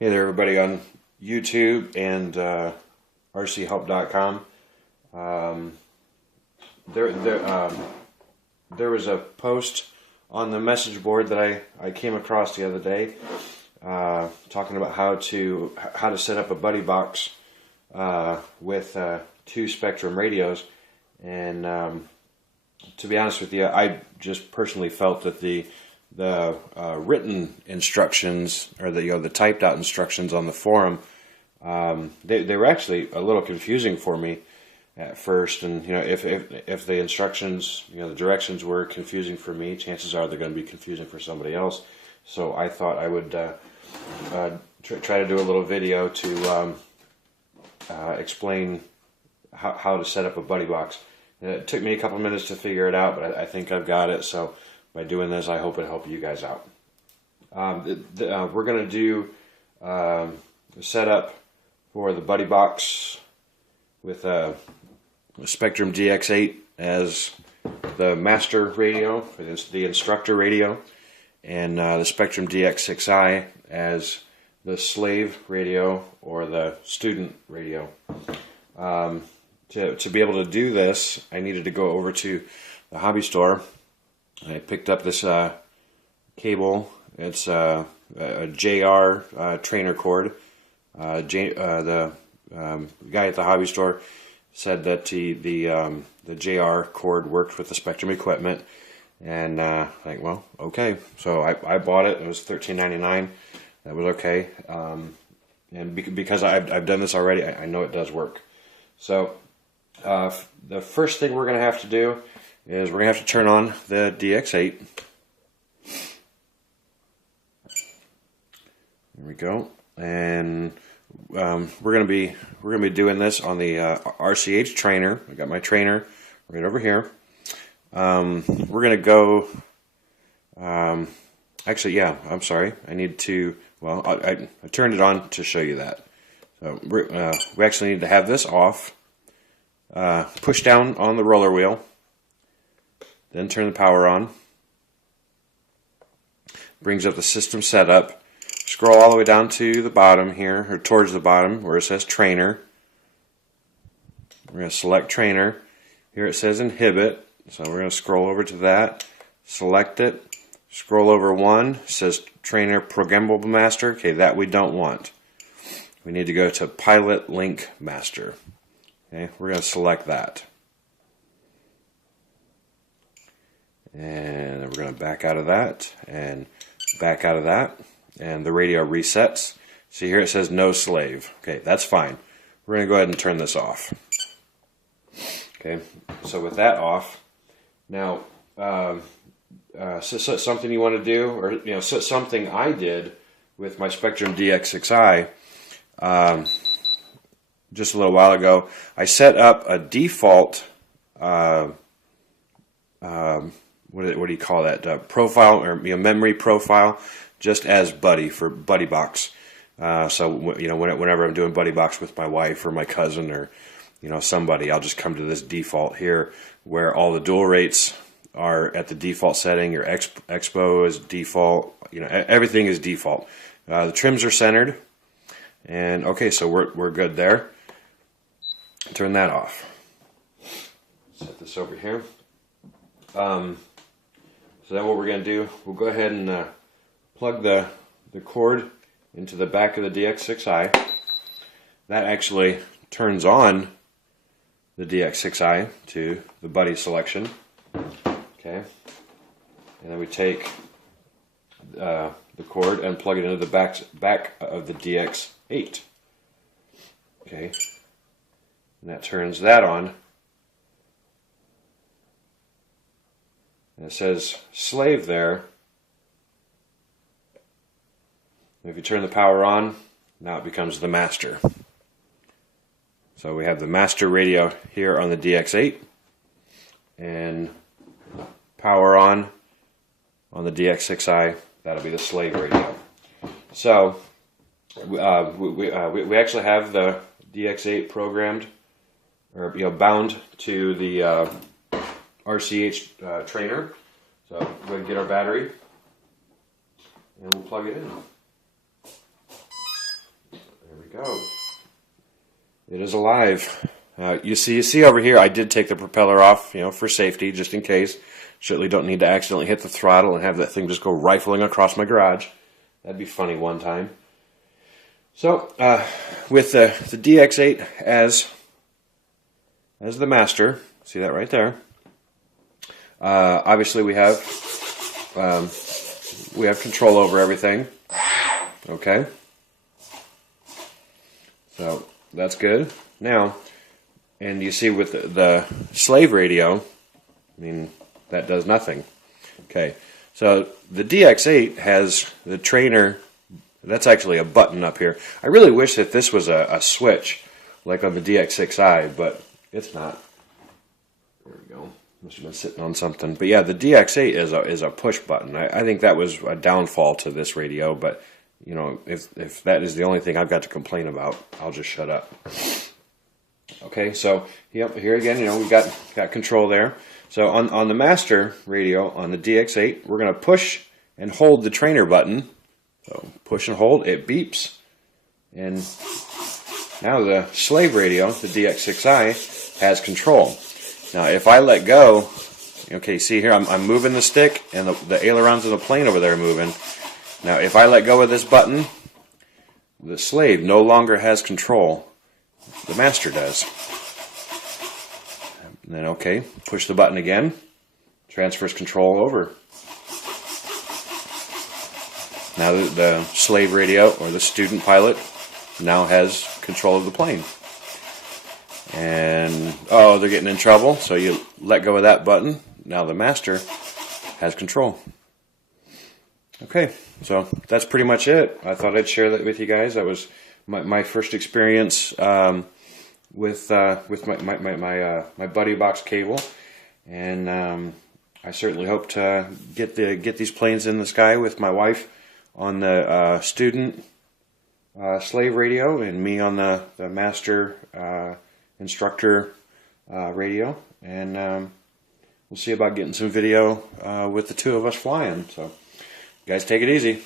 Hey there, everybody on YouTube and rchelp.com. Um, there was a post on the message board that I came across the other day, talking about how to set up a buddy box with two Spektrum radios. And to be honest with you, I just personally felt that the written instructions, or the typed out instructions on the forum, they were actually a little confusing for me at first. And if the instructions, the directions were confusing for me, chances are they're going to be confusing for somebody else. So I thought I would try to do a little video to explain how to set up a buddy box. And it took me a couple minutes to figure it out, but I think I've got it. So by doing this, I hope it helps you guys out. We're going to do the setup for the buddy box with a Spektrum DX8 as the master radio, the instructor radio, and the Spektrum DX6i as the slave radio or the student radio. To be able to do this, I needed to go over to the hobby store. I picked up this cable. It's a JR trainer cord. The guy at the hobby store said that the JR cord worked with the Spektrum equipment, and I think, well, okay. So I bought it. It was $13.99. That was okay. And because I've done this already, I know it does work. So the first thing we're going to have to do is we're going to have to turn on the DX8. There we go. And we're going to be doing this on the RCH trainer. I got my trainer right over here. We're going to go. Actually, yeah. I'm sorry. I need to. Well, I turned it on to show you that. So we actually need to have this off. Push down on the roller wheel. Then turn the power on. Brings up the system setup. Scroll all the way down to the bottom here, or towards the bottom where it says trainer. We're going to select trainer. Here it says inhibit, so we're going to scroll over to that. Select it. Scroll over one. It says trainer programmable master. Okay, that we don't want. We need to go to pilot link master. Okay, we're going to select that. And then we're going to back out of that and back out of that, and the radio resets. See here it says no slave. Okay, that's fine. We're going to go ahead and turn this off. Okay, so with that off, now something you want to do, or something I did with my Spektrum DX6i just a little while ago. I set up a default what do you call that? Profile, or memory profile, just as buddy for buddy box. So whenever I'm doing buddy box with my wife or my cousin or somebody, I'll just come to this default here where all the dual rates are at the default setting. Your expo is default. Everything is default. The trims are centered, and okay, so we're good there. Turn that off. Set this over here. So then what we're going to do, we'll go ahead and plug the cord into the back of the DX6i. That actually turns on the DX6i to the buddy selection. Okay. And then we take the cord and plug it into the back of the DX8. Okay. And that turns that on. And it says slave there. And if you turn the power on, now it becomes the master. So we have the master radio here on the DX8, and power on the DX6i. That'll be the slave radio. So we actually have the DX8 programmed, or bound to the RCH trainer. So we're going to get our battery and we'll plug it in. go. It is alive. You see over here, I did take the propeller off, for safety, just in case. Certainly don't need to accidentally hit the throttle and have that thing just go rifling across my garage. That'd be funny one time. So, with the DX8 as the master, see that right there. Obviously, we have control over everything. Okay. So that's good. Now, and you see with the slave radio, I mean, that does nothing. Okay. So the DX8 has the trainer. That's actually a button up here. I really wish that this was a switch, like on the DX6i, but it's not. There we go. Must have been sitting on something. But yeah, the DX8 is a push button. I think that was a downfall to this radio, but if that is the only thing I've got to complain about, I'll just shut up. Okay, so yep, here again, we've got control there. So on the master radio on the DX8, we're going to push and hold the trainer button. So push and hold, it beeps. And now the slave radio, the DX6i, has control. Now if I let go, okay, see here, I'm moving the stick and the ailerons of the plane over there are moving. Now if I let go of this button, the slave no longer has control. The master does. And then okay, push the button again, transfers control over. Now the slave radio, or the student pilot, now has control of the plane. And, oh, they're getting in trouble, so you let go of that button. Now the master has control. Okay, so that's pretty much it. I thought I'd share that with you guys. That was my first experience with my buddy box cable. And I certainly hope to get these planes in the sky with my wife on the student slave radio, and me on the master instructor radio, and we'll see about getting some video with the two of us flying. So, guys, take it easy.